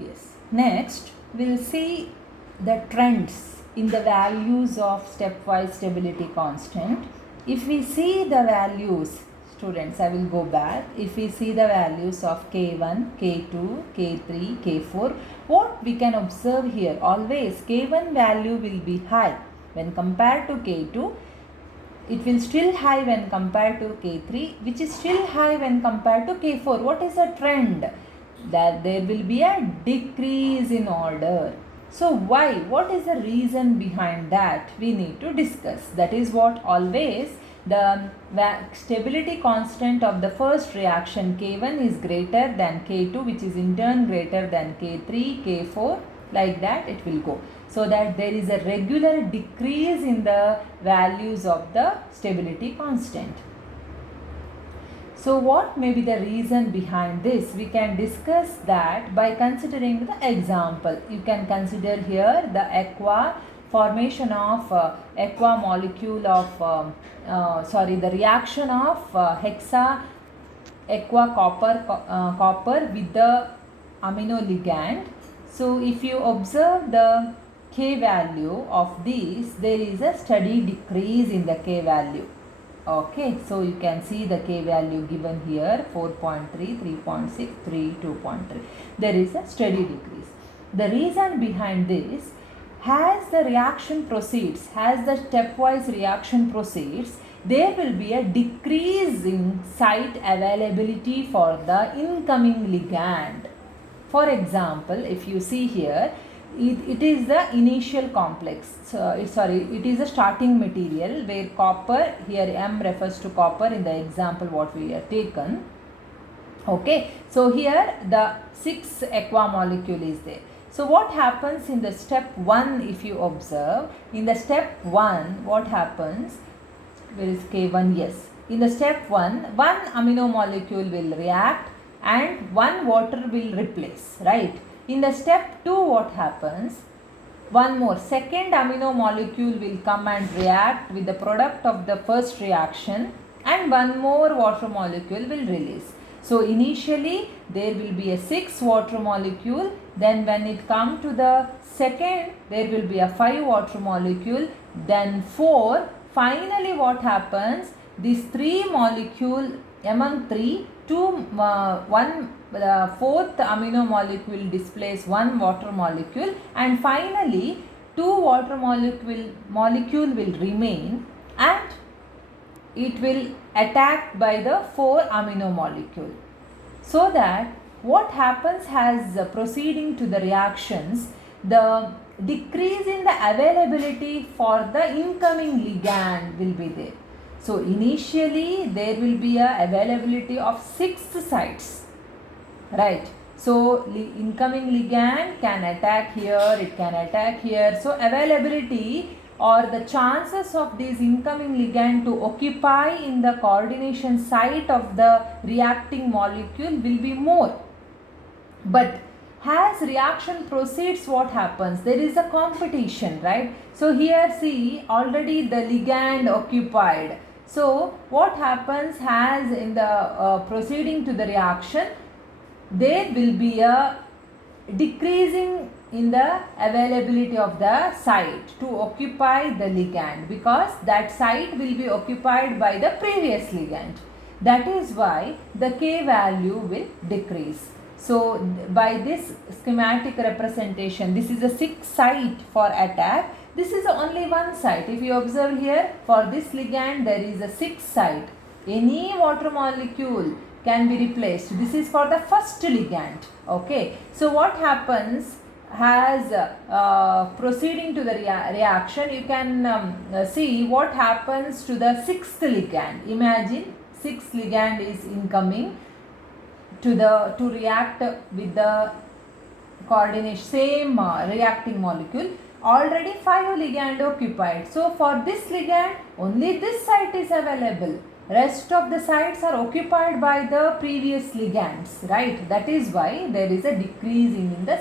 Yes. Next, we'll see the trends in the values of stepwise stability constant. If we see the values, students, I will go back. If we see the values of K1, K2, K3, K4, what we can observe here, always K1 value will be high when compared to K2. It will still high when compared to K3, which is still high when compared to K4. What is the trend? That there will be a decrease in order. So why? What is the reason behind that? We need to discuss. That is what always the stability constant of the first reaction K1 is greater than K2, which is in turn greater than K3, K4, like that it will go. So that there is a regular decrease in the values of the stability constant. So what may be the reason behind this? We can discuss that by considering the example. You can consider here the aqua formation of aqua molecule of the reaction of hexa aqua copper with the amino ligand. So if you observe the K value of these, there is a steady decrease in the K value. Okay, so you can see the K value given here 4.3, 3.6, 3, 2.3. There is a steady decrease. The reason behind this, as the reaction proceeds, as the stepwise reaction proceeds, there will be a decrease in site availability for the incoming ligand. For example, if you see here, it is the initial complex, it is a starting material where copper, here M refers to copper in the example what we have taken. Okay, so here the 6 aqua molecule is there. So what happens in the step 1, if you observe, in the step 1 what happens, where is K1, yes, in the step 1, one amino molecule will react and one water will replace, right? In the step 2 what happens, one more second amino molecule will come and react with the product of the first reaction and one more water molecule will release. So initially there will be a 6 water molecule, then when it come to the second there will be a 5 water molecule, then 4. Finally what happens, these 3 molecule, among 3, 1 the fourth amino molecule displace 1 water molecule and finally 2 water molecule will remain and it will attack by the 4 amino molecule. So that what happens as proceeding to the reactions, the decrease in the availability for the incoming ligand will be there. So initially there will be a availability of 6 sites, right? So incoming ligand can attack here, it can attack here. So availability or the chances of this incoming ligand to occupy in the coordination site of the reacting molecule will be more. But as reaction proceeds, what happens? There is a competition, right? So here see, already the ligand occupied. So what happens as in the proceeding to the reaction, there will be a decreasing in the availability of the site to occupy the ligand, because that site will be occupied by the previous ligand. That is why the K value will decrease. So by this schematic representation, this is a 6 site for attack. This is only one site. If you observe here, for this ligand there is a 6 site. Any water molecule can be replaced. This is for the first ligand. Okay. So what happens as proceeding to the reaction, you can see what happens to the 6th ligand. Imagine 6th ligand is incoming to react with the coordination same reacting molecule. Already 5 ligand occupied. So for this ligand only this site is available. Rest of the sites are occupied by the previous ligands, right? That is why there is a decreasing in the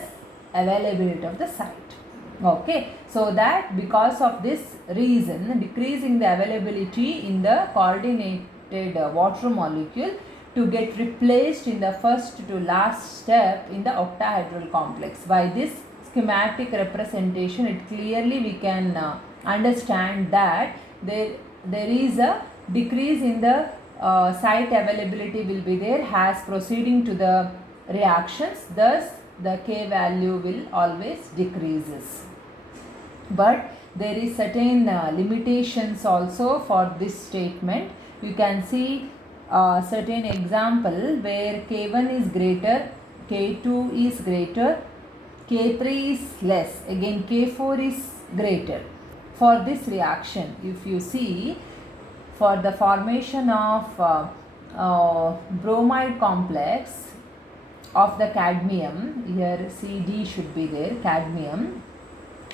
availability of the site. Okay, so that because of this reason, decreasing the availability in the coordinated water molecule, to get replaced in the first to last step in the octahedral complex. By this schematic representation, it clearly we can understand that there is a decrease in the site availability will be there as proceeding to the reactions, thus the K value will always decreases. But there is certain limitations also for this statement. You can see certain example where K1 is greater, K2 is greater, K3 is less, again K4 is greater. For this reaction, if you see, for the formation of bromide complex of the cadmium, here Cd should be there, cadmium.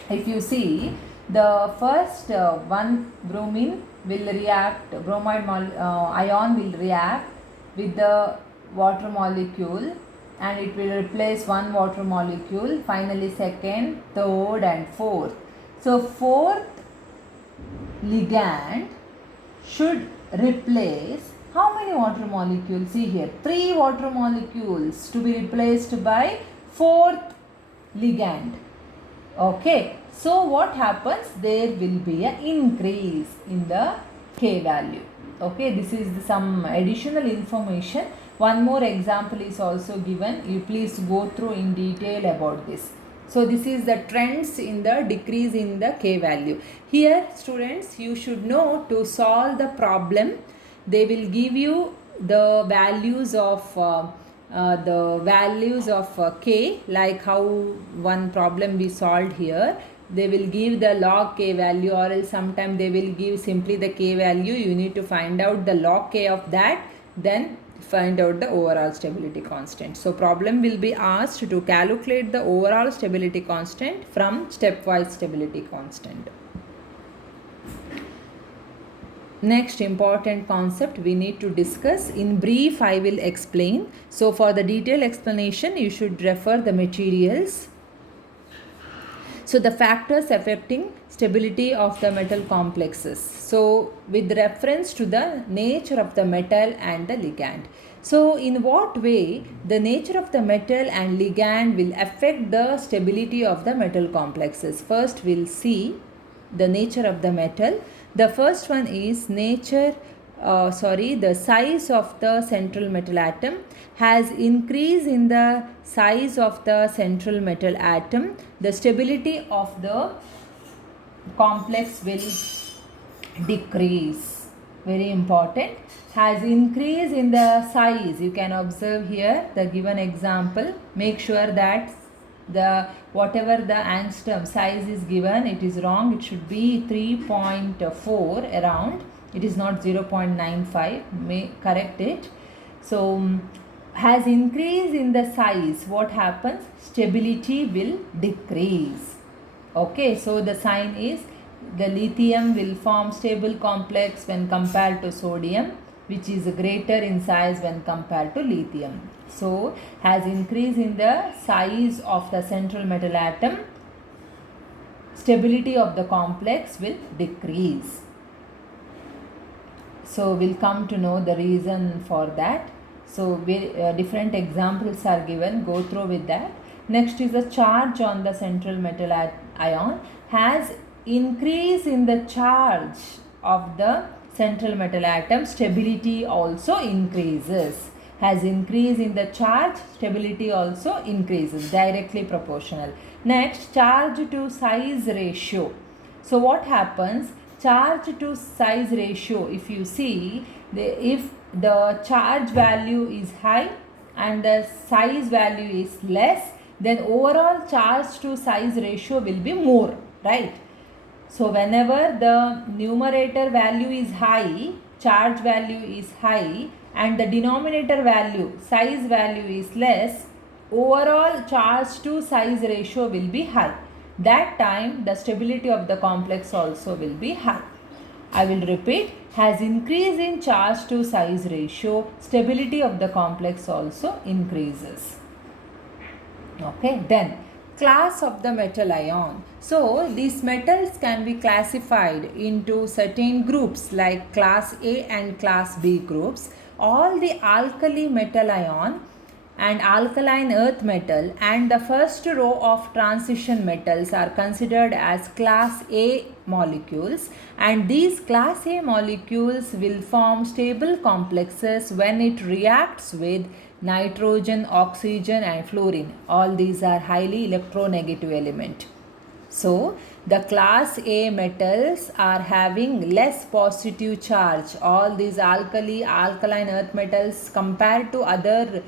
If you see, the first one bromine will react, bromide ion will react with the water molecule and it will replace one water molecule, finally second, third and fourth. So fourth ligand should replace how many water molecules? See here, 3 water molecules to be replaced by fourth ligand. Okay, so what happens? There will be an increase in the K value. Okay, this is some additional information. One more example is also given. You please go through in detail about this. So this is the trends in the decrease in the K value. Here students, you should know to solve the problem. They will give you the values of K, like how one problem we solved here. They will give the log K value, or else sometime they will give simply the K value. You need to find out the log K of that, then find out the overall stability constant. So problem will be asked to calculate the overall stability constant from stepwise stability constant. Next important concept we need to discuss. In brief, I will explain. So for the detailed explanation, you should refer the materials. So the factors affecting stability of the metal complexes. So with reference to the nature of the metal and the ligand. So in what way the nature of the metal and ligand will affect the stability of the metal complexes? First we'll see the nature of the metal. The first one is the size of the central metal atom. Has increased in the size of the central metal atom, the stability of the complex will decrease. Very important. Has increased in the size. You can observe here the given example. Make sure that the whatever the angstrom size is given, it is wrong. It should be 3.4 around. It is not 0.95. May correct it. So has increased in the size, what happens? Stability will decrease. Okay, so the sign is the lithium will form stable complex when compared to sodium, which is greater in size when compared to lithium. So has increased in the size of the central metal atom, stability of the complex will decrease. So we'll come to know the reason for that. So different examples are given, go through with that. Next is the charge on the central metal ion. Has increase in the charge of the central metal atom, stability also increases. Has increase in the charge, stability also increases, directly proportional. Next, charge to size ratio. So what happens? Charge to size ratio, if you see, if the charge value is high and the size value is less, then overall charge to size ratio will be more, right? So whenever the numerator value is high, charge value is high, and the denominator value, size value is less, overall charge to size ratio will be high. That time the stability of the complex also will be high. I will repeat, has increase in charge to size ratio, stability of the complex also increases. Okay, then class of the metal ion. So these metals can be classified into certain groups like class A and class B groups. all the alkali metal ion and alkaline earth metal and the first row of transition metals are considered as class A molecules, and these class A molecules will form stable complexes when it reacts with nitrogen, oxygen and fluorine. All these are highly electronegative elements. So, the class A metals are having less positive charge. All these alkaline earth metals compared to other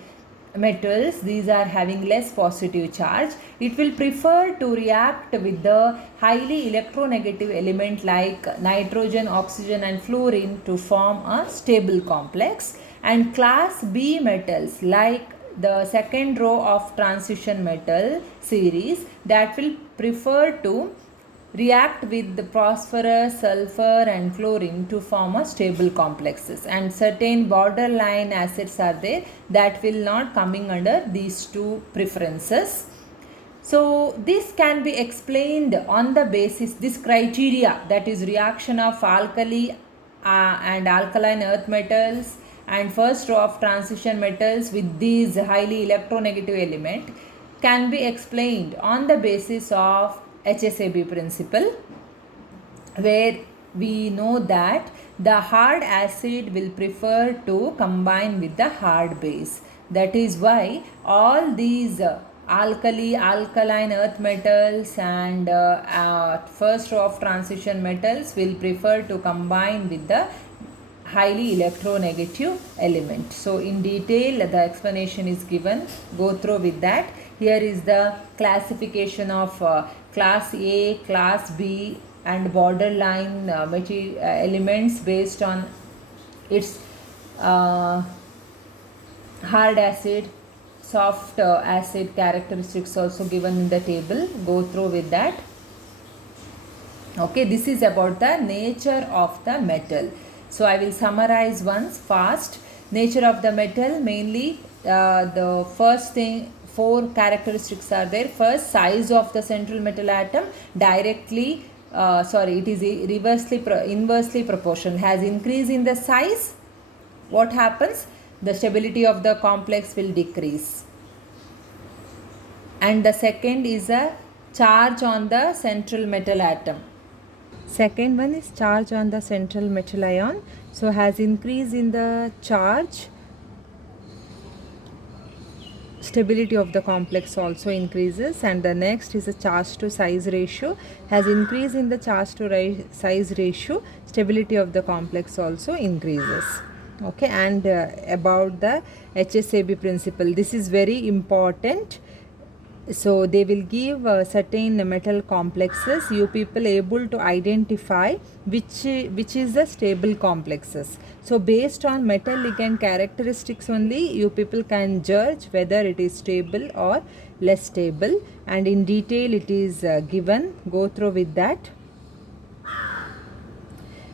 metals, these are having less positive charge. It will prefer to react with the highly electronegative element like nitrogen, oxygen and fluorine to form a stable complex. And class B metals like the second row of transition metal series, that will prefer to react with the phosphorus, sulfur and fluorine to form a stable complexes, and certain borderline acids are there that will not coming under these two preferences. So this can be explained on the basis, this criteria, that is reaction of alkali and alkaline earth metals and first row of transition metals with these highly electronegative element, can be explained on the basis of HSAB principle, where we know that the hard acid will prefer to combine with the hard base. That is why all these alkaline earth metals and first row of transition metals will prefer to combine with the highly electronegative element. So in detail the explanation is given, go through with that. Here is the classification of class A, class B and borderline elements based on its hard acid, soft acid characteristics also given in the table. Go through with that. Okay, this is about the nature of the metal. So I will summarize once fast. Nature of the metal, mainly the first thing, 4 characteristics are there. First, size of the central metal atom directly it is inversely proportional. Has increase in the size, what happens? The stability of the complex will decrease. And the second is a charge on the central metal atom. Second one is charge on the central metal ion. So has increase in the charge, stability of the complex also increases. And the next is a charge to size ratio. Has increase in the charge to size ratio, stability of the complex also increases. Okay, and about the HSAB principle, this is very important. So they will give certain metal complexes. You people able to identify which is the stable complexes. So based on metal ligand characteristics only, you people can judge whether it is stable or less stable. And in detail it is given. Go through with that.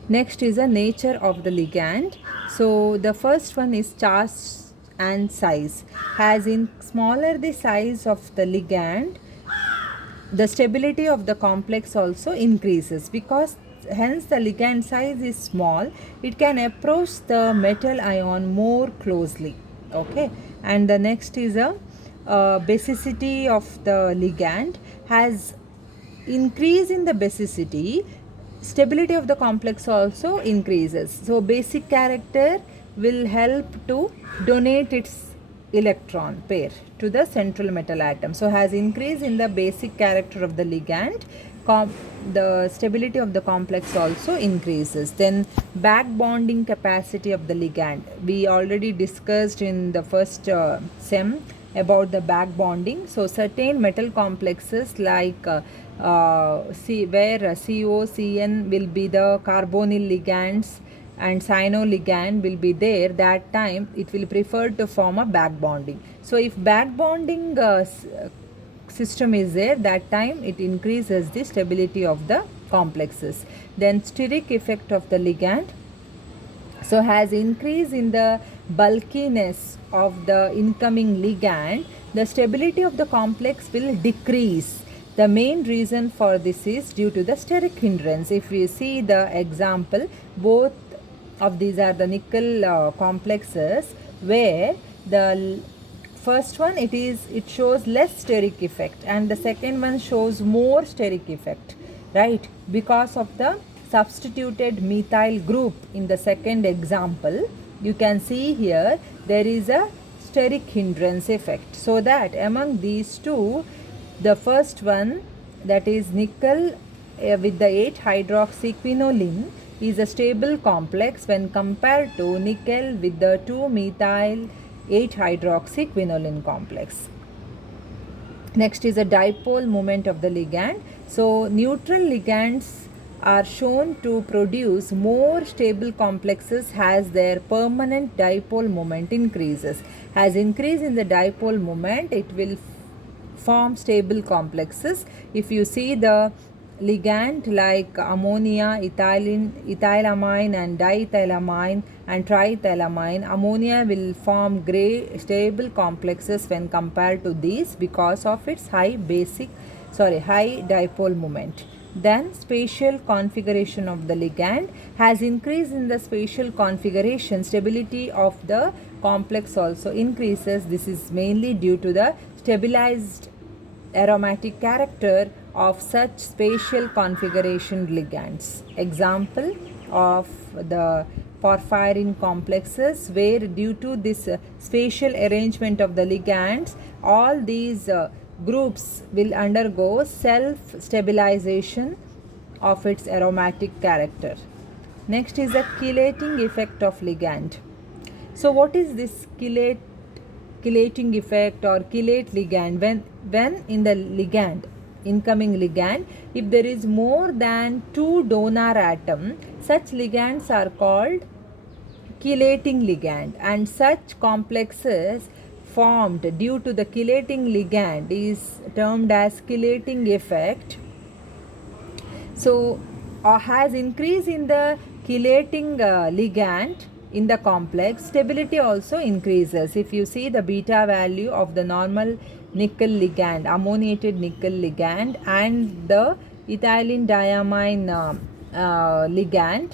Next is the nature of the ligand. So the first one is charge and size. As in smaller the size of the ligand, the stability of the complex also increases, because hence the ligand size is small, it can approach the metal ion more closely. Okay, and the next is a basicity of the ligand. Has increase in the basicity, stability of the complex also increases. So basic character will help to donate its electron pair to the central metal atom. So has increase in the basic character of the ligand, the stability of the complex also increases. Then back bonding capacity of the ligand, we already discussed in the first sem about the back bonding. So certain metal complexes like where COCN will be the carbonyl ligands and cyano ligand will be there, that time it will prefer to form a back bonding. So if back bonding system is there, that time it increases the stability of the complexes. Then steric effect of the ligand. So has increase in the bulkiness of the incoming ligand, the stability of the complex will decrease. The main reason for this is due to the steric hindrance. If we see the example, both of these are the nickel complexes, where the first one it shows less steric effect and the second one shows more steric effect, right? Because of the substituted methyl group in the second example, you can see here there is a steric hindrance effect. So that among these two, the first one, that is nickel with the 8-hydroxyquinoline, is a stable complex when compared to nickel with the 2-methyl 8-hydroxyquinoline complex. Next is a dipole moment of the ligand. So neutral ligands are shown to produce more stable complexes as their permanent dipole moment increases. As increase in the dipole moment, it will form stable complexes. If you see the ligand like ammonia, ethylamine and diethylamine and triethylamine, ammonia will form gray stable complexes when compared to these because of its high dipole moment. Then spatial configuration of the ligand has increased in the spatial configuration. Stability of the complex also increases. This is mainly due to the stabilized aromatic character of such spatial configuration ligands. Example of the porphyrin complexes, where due to this spatial arrangement of the ligands, all these groups will undergo self-stabilization of its aromatic character. Next is the chelating effect of ligand. So what is this chelating effect or chelate ligand? When in the ligand, incoming ligand, if there is more than 2 donor atom, such ligands are called chelating ligand, and such complexes formed due to the chelating ligand is termed as chelating effect. So has increase in the chelating ligand in the complex, stability also increases. If you see the beta value of the normal nickel ligand, ammoniated nickel ligand, and the ethylene diamine ligand,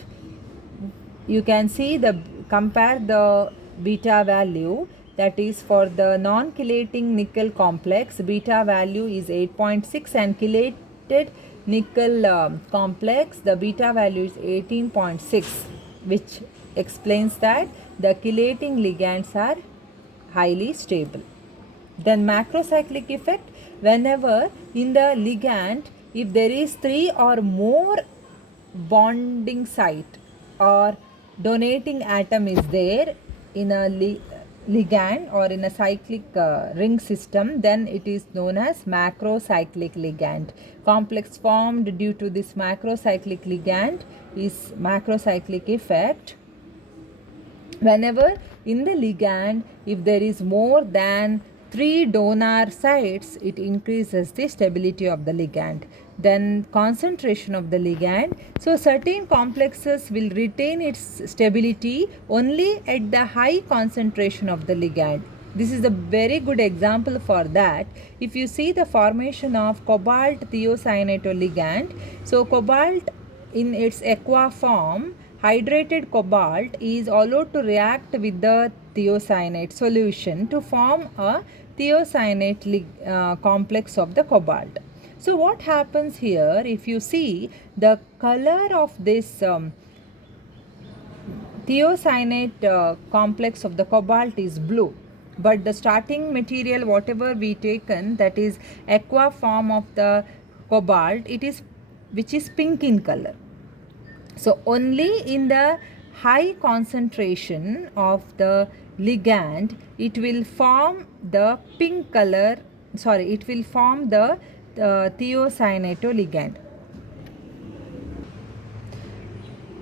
you can see compare the beta value. That is, for the non-chelating nickel complex, beta value is 8.6, and chelated nickel complex, the beta value is 18.6, which explains that the chelating ligands are highly stable. Then macrocyclic effect, whenever in the ligand, if there is 3 or more bonding site or donating atom is there in a ligand or in a cyclic ring system, then it is known as macrocyclic ligand. Complex formed due to this macrocyclic ligand is macrocyclic effect. Whenever in the ligand, if there is more than 3 donor sites, it increases the stability of the ligand. Then concentration of the ligand. So certain complexes will retain its stability only at the high concentration of the ligand. This is a very good example for that. If you see the formation of cobalt thiocyanate ligand, so cobalt in its aqua form, hydrated cobalt is allowed to react with the thiocyanate solution to form a thiocyanate complex of the cobalt. So what happens here, if you see the color of this thiocyanate complex of the cobalt is blue, but the starting material whatever we taken, that is aqua form of the cobalt, which is pink in color. So only in the high concentration of the ligand, it will form the pink color, it will form the thiocyanate ligand.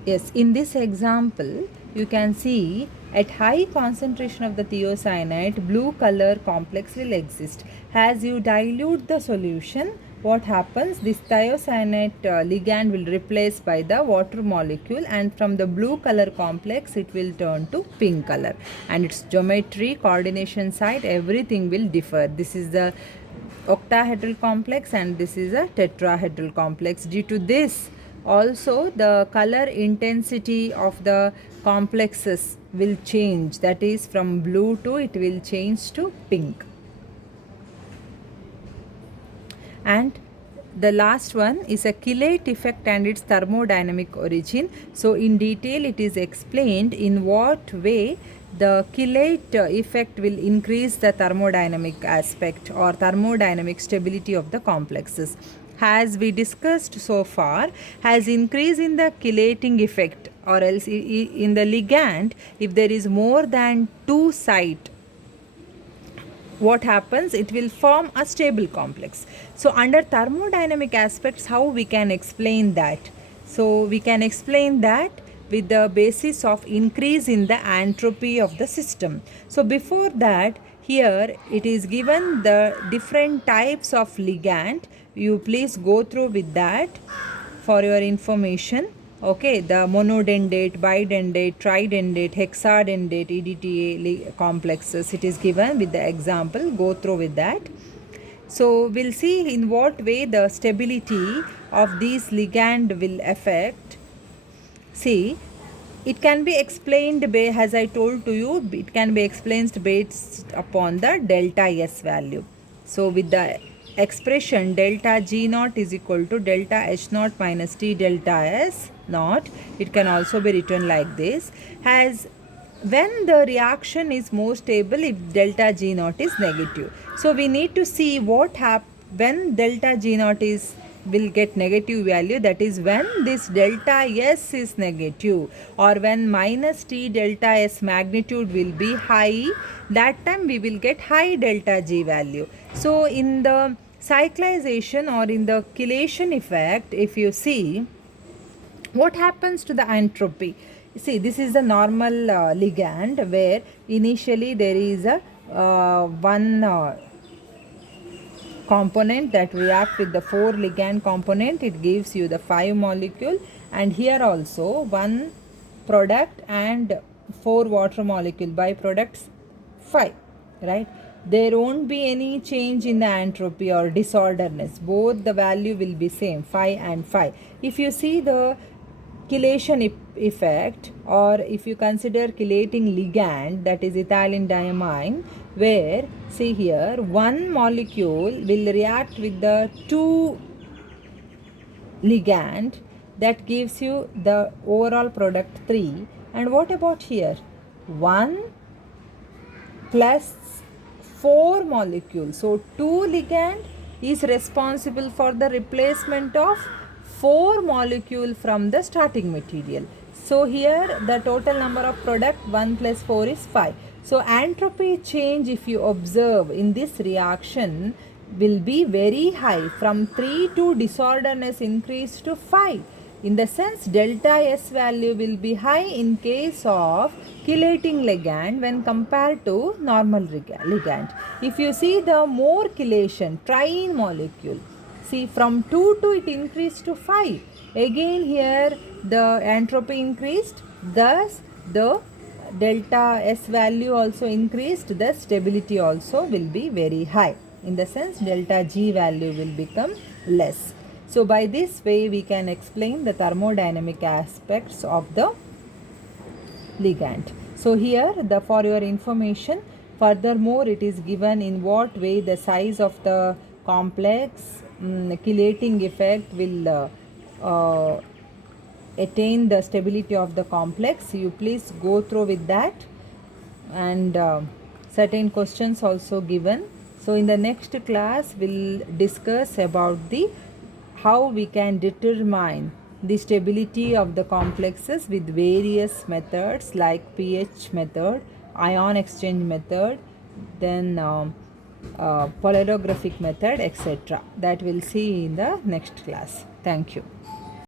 Yes, in this example, you can see at high concentration of the thiocyanate, blue color complex will exist. As you dilute the solution, what happens? This thiocyanate ligand will replace by the water molecule, and from the blue color complex, it will turn to pink color. And its geometry, coordination site, everything will differ. This is the octahedral complex and this is a tetrahedral complex. Due to this, Also, the color intensity of the complexes will change. That is, from blue to it will change to pink. And the last one is a chelate effect and its thermodynamic origin. So in detail it is explained in what way the chelate effect will increase the thermodynamic aspect or thermodynamic stability of the complexes. As we discussed so far, has increase in the chelating effect, or else in the ligand, if there is more than two site, what happens, it will form a stable complex. So under thermodynamic aspects, how we can explain that? So we can explain that with the basis of increase in the entropy of the system. So before that, here it is given the different types of ligand. You please go through with that for your information. Okay, the monodendate, bidendate, tridendate, hexadendate, EDTA complexes, it is given with the example. Go through with that. So we'll see in what way the stability of these ligand will affect. See, it can be explained by, as I told to you, it can be explained based upon the delta S value. So with the expression delta G naught is equal to delta H naught minus T delta S naught, it can also be written like this, as when the reaction is more stable if delta G naught is negative. So we need to see what happens when delta G naught is will get negative value, that is when this delta S is negative, or when minus T delta S magnitude will be high, that time we will get high delta G value. So in the cyclization or in the chelation effect, if you see, what happens to the entropy? See, this is the normal ligand where initially there is a one component that react with the 4 ligand component, it gives you the 5 molecule, and here also one product and 4 water molecule, byproducts 5, right? There won't be any change in the entropy or disorderness, both the value will be same, 5 and 5. If you see the chelation effect, or if you consider chelating ligand, that is ethylene diamine, where see here one molecule will react with the 2 ligand, that gives you the overall product 3. And what about here, 1 plus 4 molecules, so 2 ligand is responsible for the replacement of 4 molecule from the starting material. So here the total number of product 1 plus 4 is 5. So entropy change, if you observe in this reaction, will be very high, from 3 to disorderness increase to 5. In the sense, delta S value will be high in case of chelating ligand when compared to normal ligand. If you see the more chelation, triene molecule, see from 2 to it increased to 5. Again here the entropy increased, thus the delta S value also increased, the stability also will be very high. In the sense, delta G value will become less. So by this way we can explain the thermodynamic aspects of the ligand. So here for your information, furthermore it is given in what way the size of the complex chelating effect will attain the stability of the complex. You please go through with that, and certain questions also given. So in the next class we'll discuss about the how we can determine the stability of the complexes with various methods like pH method, ion exchange method, then polarographic method, etc. That we'll see in the next class. Thank you.